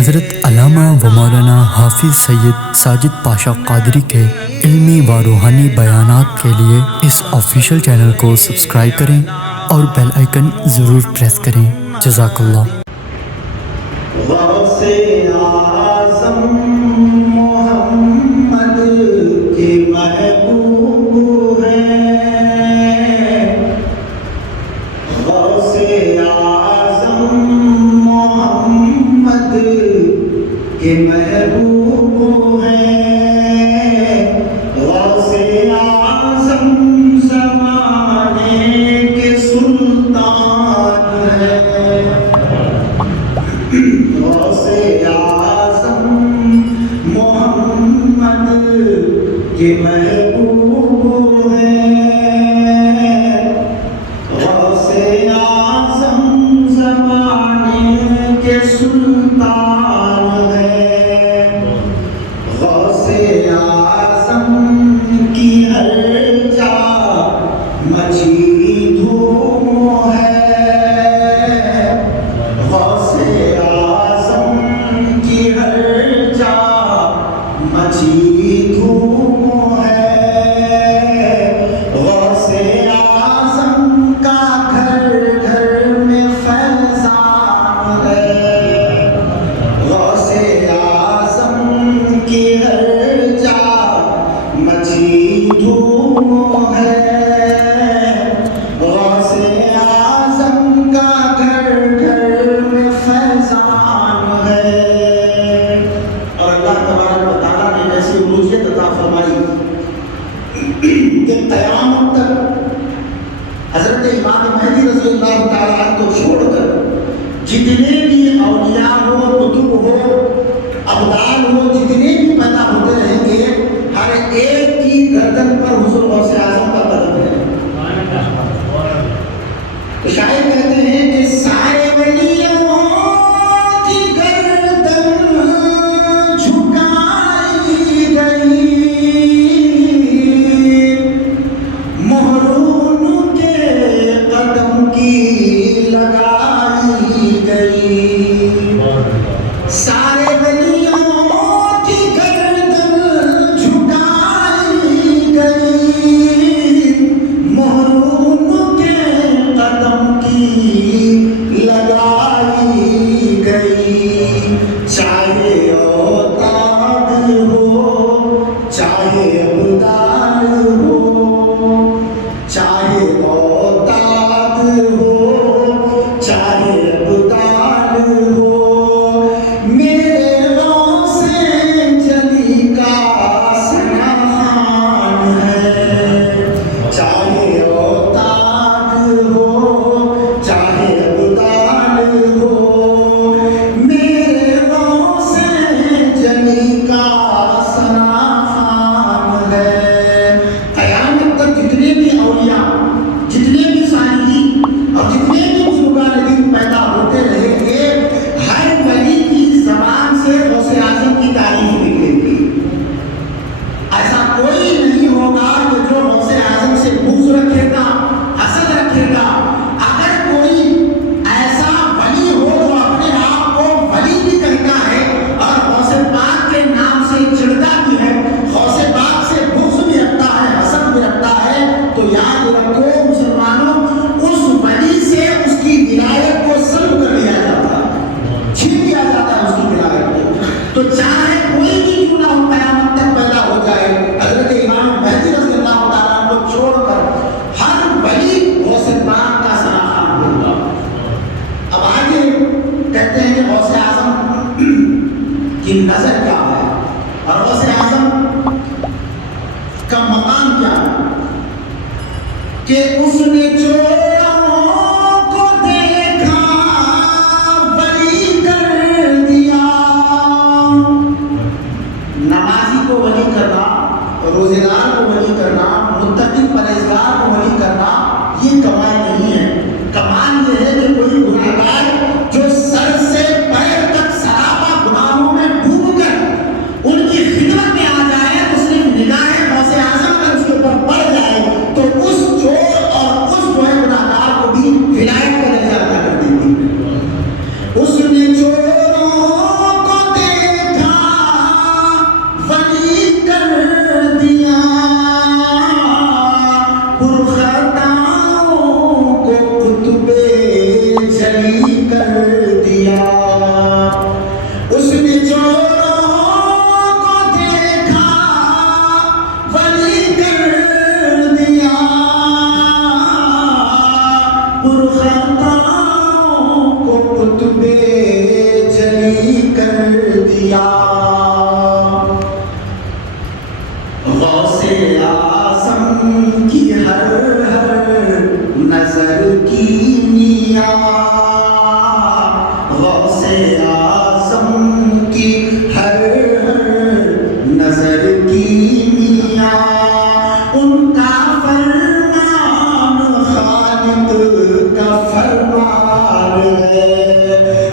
حضرت علامہ و مولانا حافظ سید ساجد پاشا قادری کے علمی و روحانی بیانات کے لیے اس آفیشیل چینل کو سبسکرائب کریں اور بیل آئیکن ضرور پریس کریں۔ جزاک اللہ۔ غوث اعظم محمد کے محبوب ہیں، غوث اعظم محمد کے محبوب ہیں، غوث اعظم زمانے کے سلطان ہیں، غوث اعظم محمد کے محبوب ہیں، غوث اعظم زمانے کے سلطان ہیں، غوث اعظم کی ہر جا مچھی دھوم ہے، غوث اعظم کی ہر جا مچھی دھوم ہے، غوث اعظم کا گھر گھر میں فیضان ہے، غوث اعظم کی ہر جا مچھی دھوم ہے، غوث اعظم کا گھر گھر میں فیضان ہے۔ اور اللہ تبارک و تعالیٰ نے ایسی عروجیت عطا فرمائی کہ قیامت تک حضرت امام مہدی رضی اللہ تعالیٰ عنہ کو چھوڑ کر جتنے بھی اولیاء ہو، قطب ہو، ابدال ہو، جتنے بھی پیدا ہوتے رہیں گے، ہر ایک کی گردن پر حضور غوث اعظم کا قدم ہے۔ تو شاعر کہتے ہیں کہ سارے ولیوں کی گردن جھکائی گئی، مہرون کے قدم کی لگائی گئی، سارے ولیوں کی گردن جھکائی گئی، مہرون کے قدم کی لگائی گئی، چاہے اوتاد ہو چاہے ابدال ہو، چاہے اوتاد ہو چاہے ابدال ہو، میرے غوث جلی کا سنان ہے، چاہے اوتاد ہو چاہے ابدال ہو، میرے غوث جلی کا سنان ہے۔ قیامت تک جتنے بھی اولیاء، جتنے بھی صالحین اور جتنے بھی بزرگان دین پیدا ہوتے رہیں گے، ہر ولی کی زبان سے غوث اعظم کی تعریف نکلے گی۔ ایسا کوئی نہیں ہوگا کہ جو غوث اعظم سے بغض رکھے گا، حسد رکھے گا۔ اگر کوئی ایسا ولی ہو جو اپنے آپ کو ولی بھی کہتا ہے اور غوث پاک کے نام سے چڑھتا بھی ہے، غوث پاک سے بغض بھی رکھتا ہے، حسد بھی رکھتا ہے، تو یاد رکھو مسلمانوں، اس ولی سے اس کی ولایت کو سلب کر لیا جاتا ہے، چھین لیا جاتا ہے اس کی ولایت کو۔ تو چاہے کوئی بھی کیوں نہ ہو، قیامت تک پیدا ہو جائے، حضرت امام مہدی رضی اللہ تعالیٰ عنہ کو چھوڑ کر ہر ولی غوث پاک کا سراخان ہوگا۔ اب آگے کہتے ہیں کہ غوث اعظم کی نظر کیا ہے اور غوث اعظم کا مقام کیا ہے، کہ اس نے چوروں کو دیکھا ولی کر دیا۔ نمازی کو ولی کرنا، روزے دار کو ولی کرنا، متقی پرہیزگار کو ولی کرنا، یہ کمال نہیں ہے۔ کمال یہ ہے کہ کوئی گناہگار جو سر سے پیر تک سراپا گناہوں میں ڈوب کر ان کی خدمت میں آ جائے، تو صرف نگاہ غوث اعظم اگر اس کے اوپر پڑ جائے تو اس چور اور اس جو ہے گناہگار کو بھی ولایت کا درجہ عطا کر دیتی ہے۔ اس نے چوروں کو دیا غوث اعظم کی ہر ہر نظر کی میاں غوث اعظم کی ہر ہر نظر کی میاں ان کا فرمان خالق کا فرمان ہے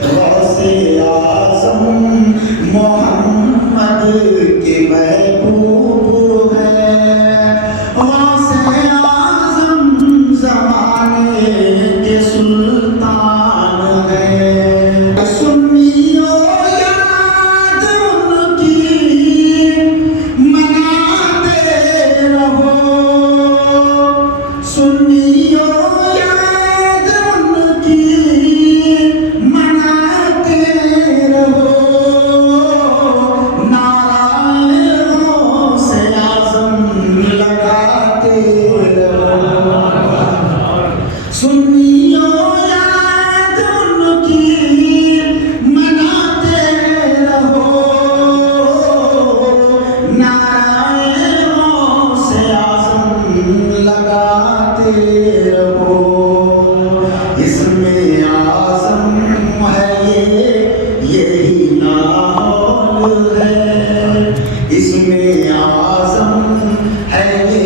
غوث اعظم محمد کے محبوب ہے غوث اعظم زمانے کے سلطان ہے سنیو یاد ان کی مناتے رہو سنیو یاد ان کی مناتے رہو نعرہ غوث اعظم لگاتے رہو سنیو یاد ان کی مناتے رہو نعرہ غوث اعظم لگاتے رہو اس میں اعظم ہے یہی لاہور ہے اس میں اعظم ہے